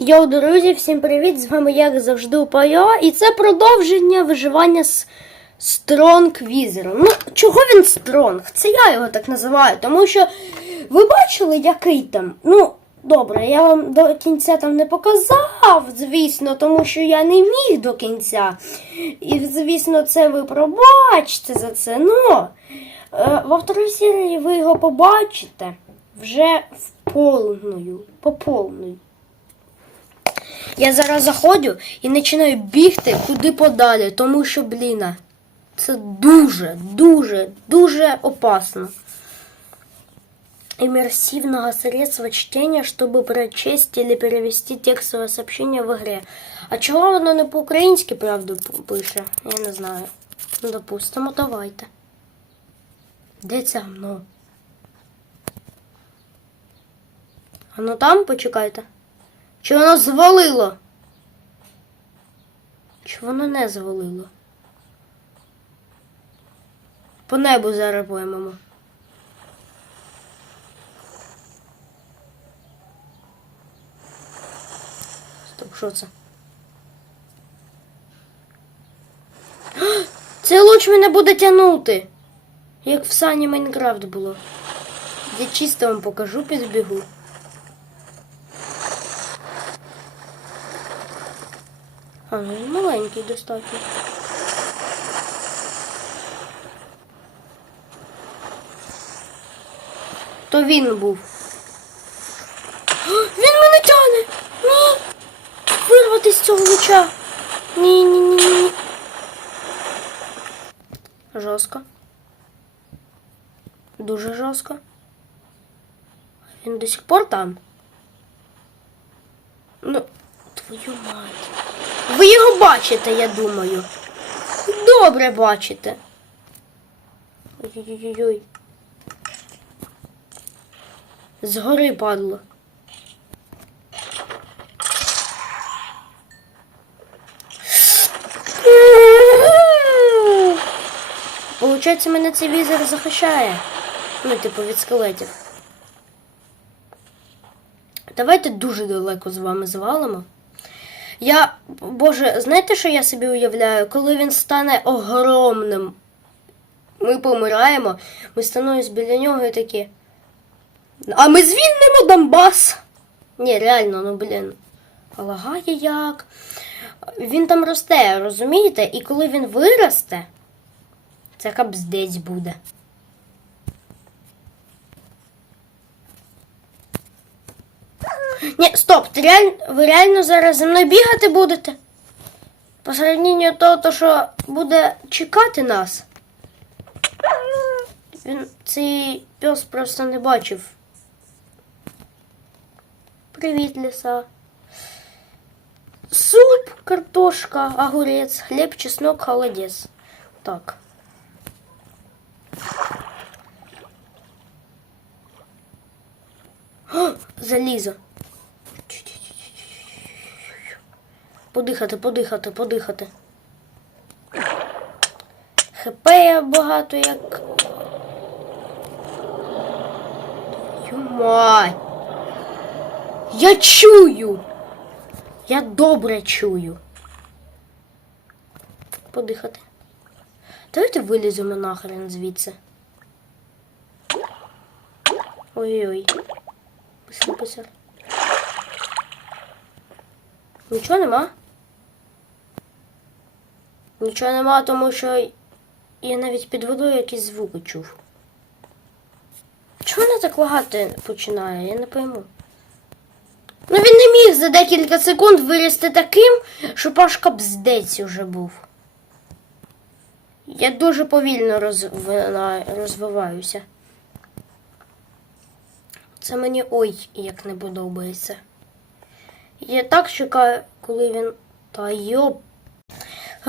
Йоу, друзі, всім привіт! З вами як завжди Упайо. І це продовження виживання з Стронг Візером. Ну, чого він Стронг? Це я його так називаю, тому що ви бачили, який там. Ну, добре, я вам до кінця там не показав, звісно, тому що я не міг до кінця. І, звісно, це ви пробачте за це. Ну, е, во второй серії ви його побачите вже в повною, по повною. Я зараз заходжу і починаю бігти куди подалі, тому що, бліна, це дуже, дуже, дуже опасно. Иммерсивного средства чтения, чтобы прочесть или перевести текстовое сообщение в игре. А чого воно не по-українськи, правда, пише? Я не знаю. Ну, допустимо, давайте. Де це гно? Воно там, почекайте. Чи воно звалило? Чи воно не звалило? По небу зараз поймемо. Стоп, що це? Цей луч мене буде тягнути. Як в сані Майнкрафт було. Я чисто вам покажу, підбігу. А, маленький достатньо. То він був. О, Він мене тягне! Ні! Вирвати з цього луча! Ні, ні, ні, ні, ні. Жорстко. Дуже жорстко. Він до сих пор там. Ну, твою мать. Ви його бачите, я думаю. Добре бачите. Ой-ой-ой. Згори падло. Получається, мене цей візор захищає. Ну, типу, від скелетів. Давайте дуже далеко з вами звалимо. Я, боже, знаєте, що я собі уявляю? Коли він стане огромним, ми помираємо, ми становимось біля нього і такі. А ми звільнимо Донбас! Ні, реально, ну блін. Лагає як. Він там росте, розумієте? І коли він виросте, це капздець буде. Ні, стоп, ти реаль... ви реально зараз зі мною бігати будете? По сравненню того, то, що буде чекати нас. Він цей пес просто не бачив. Привіт, ліса. Суп, картошка, огурець, хліб, чеснок, холодець. Так. О, залізо. Подихати, подихати, подихати. ХП я багато як. Юмай. Я чую. Я добре чую. Подихати. Давайте виліземо нахрен звідси. Ой-ой-ой. Писар. Нічого нема. Нічого нема, тому що я навіть під водою якісь звуки чув. Чому вона так лагати починає? Я не пойму. Ну він не міг за декілька секунд вирісти таким, щоб аж капздець уже був. Я дуже повільно розвина... розвиваюся. Це мені ой як не подобається. Я так чекаю, коли він. Та йоп.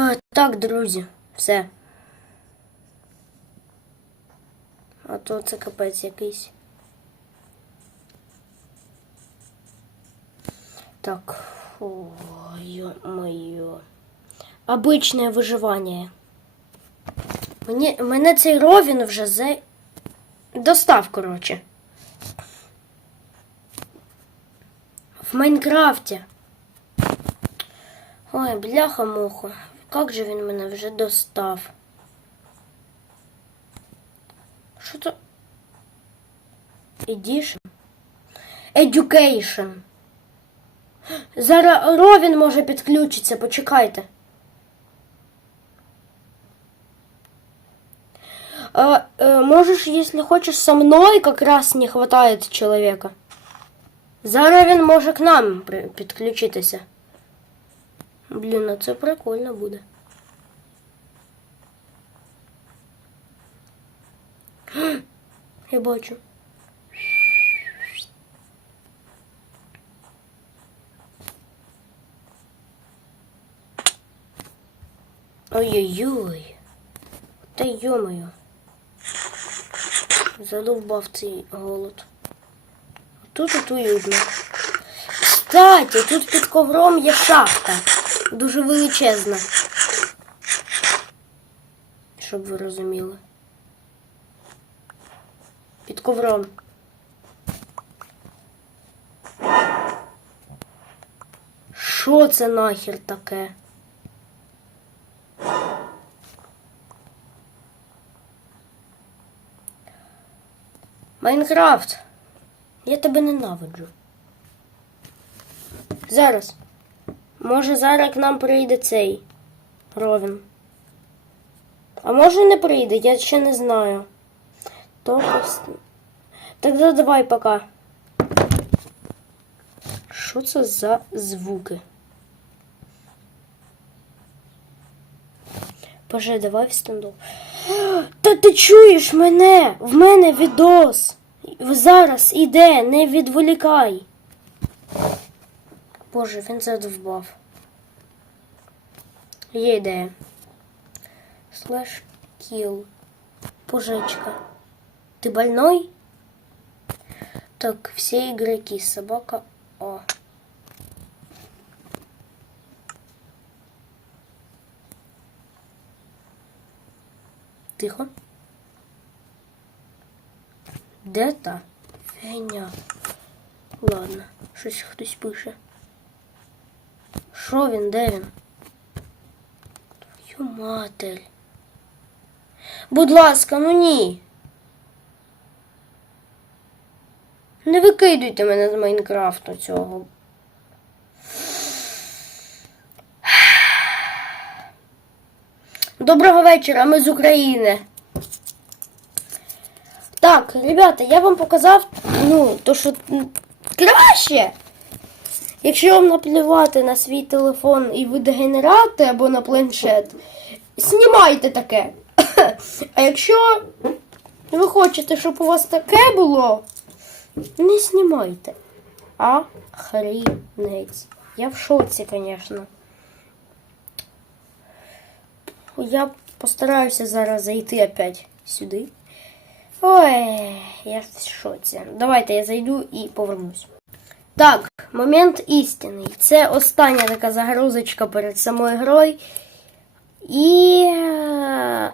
А, так, друзі, все. А то це капець якийсь. Так. Ой, моє. Обичне виживання. Мені, мене цей ровін вже за... достав, коротше. В Майнкрафті. Ой, бляха-муха. Як же він мене вже достав? Що то? Edition? Education. Зараз Ровін може підключитися, почекайте. А, э, можешь, если хочешь, со мной как раз не хватает человека. Зараз він може к нам підключитися. Блін, ну це прикольно буде. Я бачу. Ой-ой-ой. Та йомаю. Задовбав цей голод. Тут і уютно. Кстати, тут під ковром є шахта. Дуже величезна. Щоб ви розуміли. Під ковром. Що це нахер таке? Майнкрафт. Я тебе ненавиджу. Зараз. Може зараз к нам прийде цей Ровін. А може не прийде, я ще не знаю. То Тогда давай пока. Що це за звуки? Боже, давай в стендов. Та ти чуєш мене? В мене відос. Зараз іде, не відволікай. Боже, він задовбав. Є ідея. Слэш килл. Пужечка. Ты больной? Так, все игроки. Собака. О. Тихо. Де та фігня? Ладно, щось хтось пише. Що він, де він? Матер. Будь ласка, ну ні. Не викидуйте мене з Майнкрафту цього. Доброго вечора, ми з України. Так, ребята, я вам показав, ну, то що краще. Якщо вам наплювати на свій телефон і ви дегенерати або на планшет, знімайте таке. А якщо ви хочете, щоб у вас таке було, не знімайте. А хрінець. Я в шоці, звісно. Я постараюся зараз зайти опять сюди. Ой, я в шоці. Давайте я зайду і повернусь. Так, момент істинний. Це остання така загрузочка перед самою грою. І е,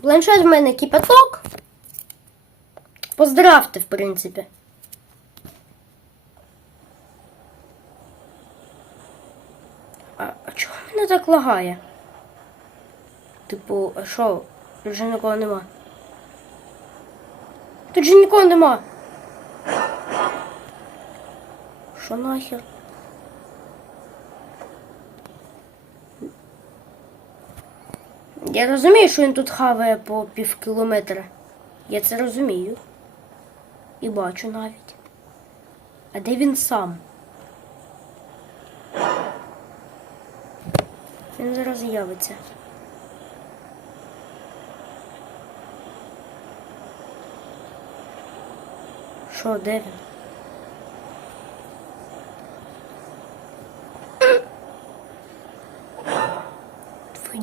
планшет в мене кипяток. Поздравте, в принципі. А, а чого мене так лагає? Типу, а що? Тут же нікого нема. Тут же нікого нема. Що нахер? Я розумію, що він тут хаває по пів кілометра. Я це розумію. І бачу навіть. А де він сам? Він зараз з'явиться. Що, де він?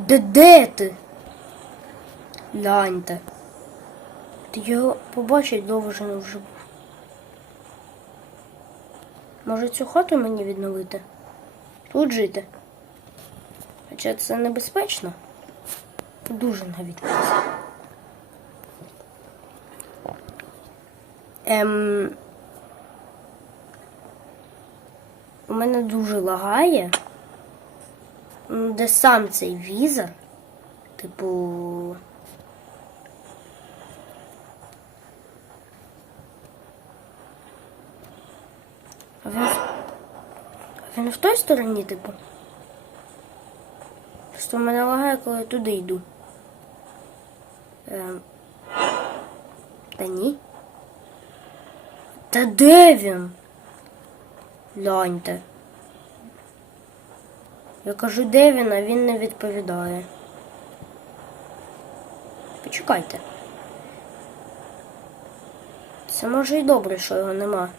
Де, де ти? Гляньте. Ти його побачить довжено вже був. Може цю хату мені відновити? Тут жити. Хоча це небезпечно. Дуже навіть. Ем... У мене дуже лагає. Де сам цей візор. Типу. Він, він в той стороні, типу. Просто в мене лагає, коли я туди йду. Ем. Та ні. Та де він? Гляньте. Я кажу, де він, а він не відповідає. Почекайте. Це може й добре, що його нема.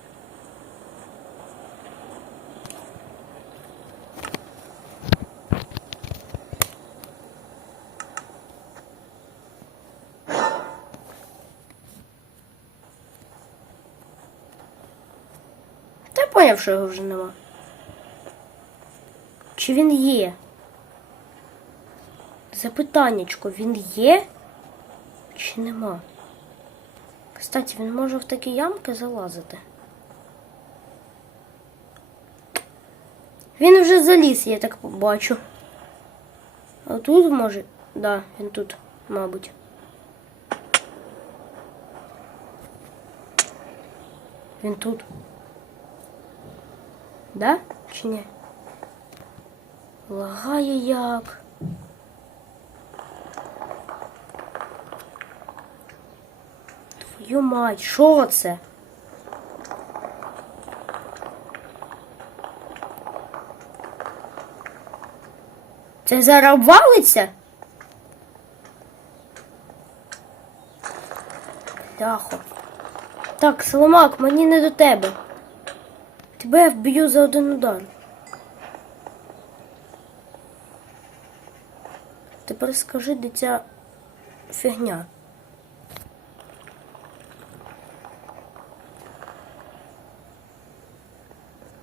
Та поняв, що його вже нема. Чи він є? Запитаннячко, він є? Чи нема? Кстати, він може в такі ямки залазити. Він вже заліз, я так бачу. А тут може. Да, він тут, мабуть. Він тут. Да? Чи ні? Лагає як. Твою мать, що це? Це зараз валиться? Дахо. Так, Соломак, мені не до тебе. Тебе я вб'ю за один удар. Тепер скажи, де ця фігня.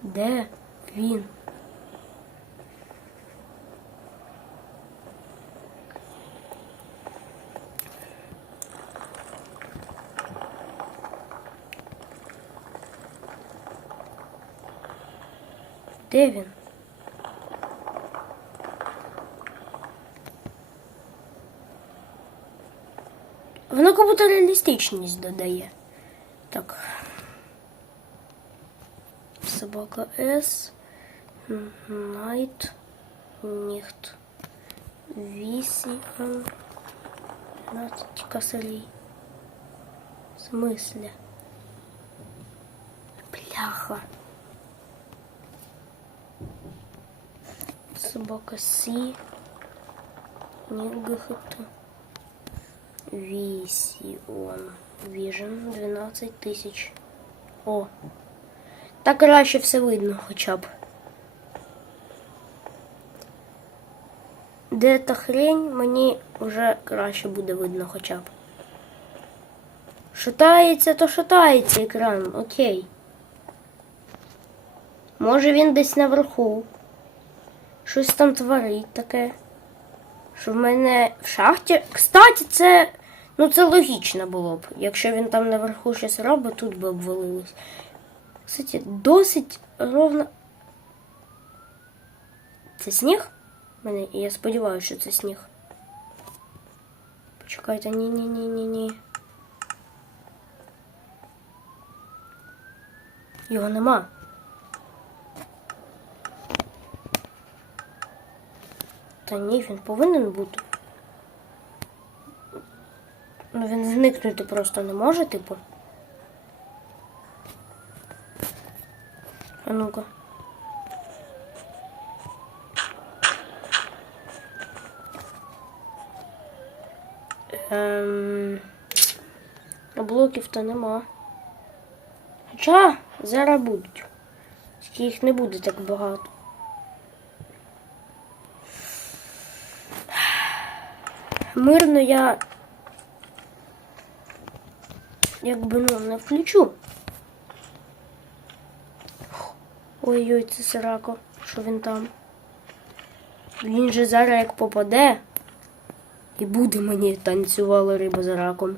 Де він? Де він? Воно як будто реалістичність додає. Так. Собака С. Найт. Ніхт. Вісім. 12 косарей. В смысле? Бляха. Собака Сі. Нігхт. Вісіон. Віжен 12 тисяч. О. Так краще все видно хоча б. Де та хрень, мені вже краще буде видно хоча б. Шатається, то шатається екран, окей. Може він десь наверху. Щось там творить таке. Що в мене в шахті. Кстати, це. Ну, це логічно було б. Якщо він там наверху щось робить, тут би обвалилось. Кстати, досить ровно. Це сніг? Мене, я сподіваюся, що це сніг. Почекайте, ні-ні-ні-ні-ні. Його нема. Та ні, він повинен бути. Ну він зникнути просто не може, типу. А ну-ка. Ем... Блоків то нема. Хоча зараз будуть. Тільки їх не буде так багато. Мирно я якби ну не включу. Ой-ой, це Сирако, що він там. Він же зараз як попаде. І буде мені танцювала риба за раком.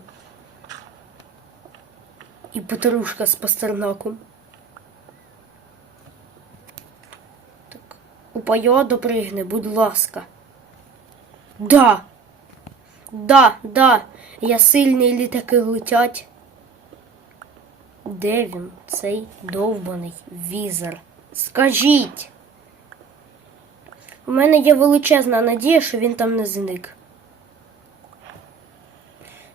І петрушка з пастернаком. Так, у Пайо допригне, будь ласка. Да. Да, да. Я сильний літаки летять. Де він, цей довбаний візер? Скажіть. У мене є величезна надія, що він там не зник.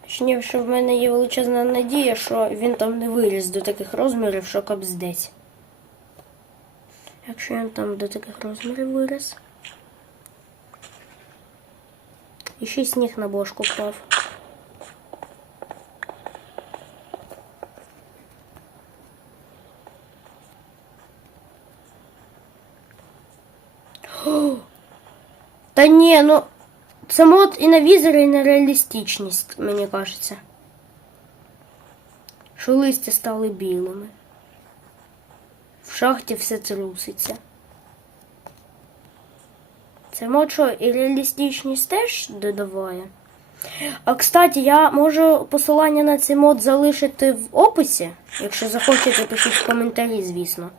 Точніше, в мене є величезна надія, що він там не виріс до таких розмірів, що капздець. Якщо він там до таких розмірів виріс. І ще сніг на бошку впав. О! Та ні, ну це мод і на візері, і на реалістичність, мені кажеться. Що листя стали білими. В шахті все труситься. Це мод що і реалістичність теж додаває. А кстати, я можу посилання на цей мод залишити в описі. Якщо захочете, пишіть в коментарі, звісно.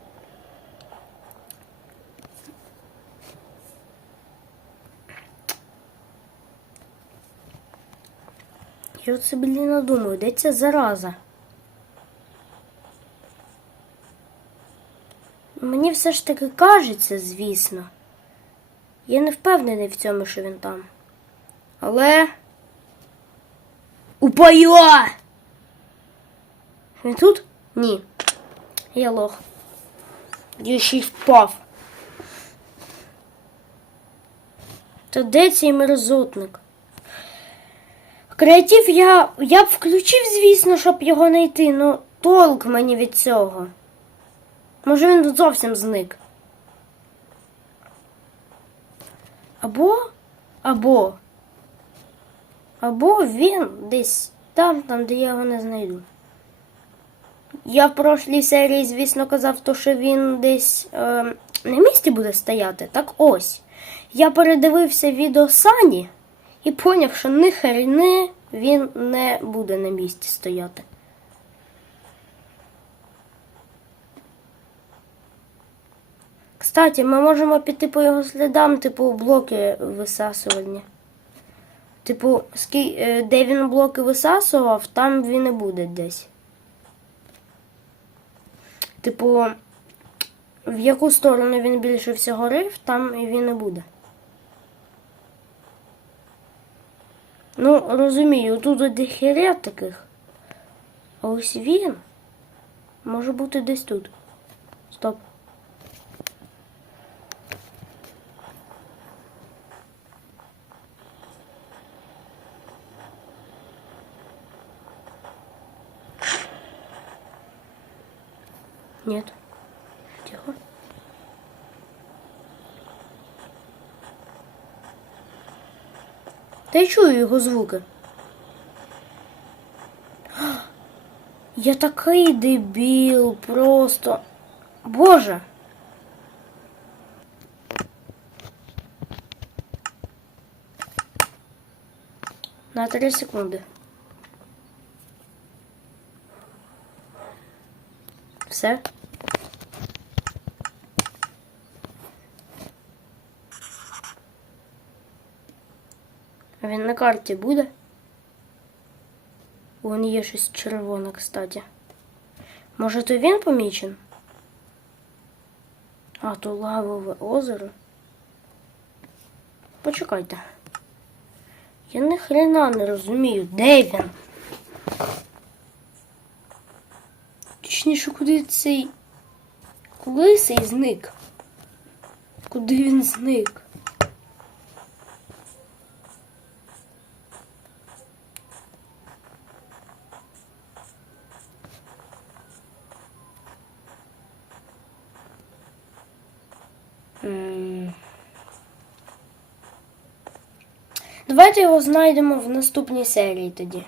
Я от собі не думаю, де ця зараза? Мені все ж таки кажеться, звісно. Я не впевнений в цьому, що він там. Але. Упайо! Він тут? Ні. Я лох. Я ще й впав. То де цей мерзотник? Креатив я, я б включив, звісно, щоб його знайти, ну толк мені від цього. Може він зовсім зник. Або, або, або він десь там, там, де я його не знайду. Я в прошлій серії, звісно, казав, то, що він десь е, на місці буде стояти. Так ось. Я передивився відео Сані і поняв, що ні хрени він не буде на місці стояти. Кстати, ми можемо піти по його слідам, типу, блоки висасування. Типу, е, де він блоки висасував, там він і буде десь. Типу, в яку сторону він більше всього рив, там він і буде. Ну, розумію, тут дихеря таких. А ось він може бути десь тут. Стоп. Та я чую його звуки. Я такий дебіл, просто. Боже. На три секунди. Все. Він на карті буде? Вон є щось червоне, кстати. Може, то він помічен? А, то лавове озеро. Почекайте. Я ні хрена не розумію, де він? Точніше, куди цей лисий зник? Куди він зник? М. Давайте його знайдемо в наступній серії тоді.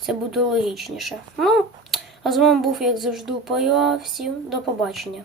Це буде логічніше. Ну, а з вами був, як завжди, Пайо. Всім до побачення.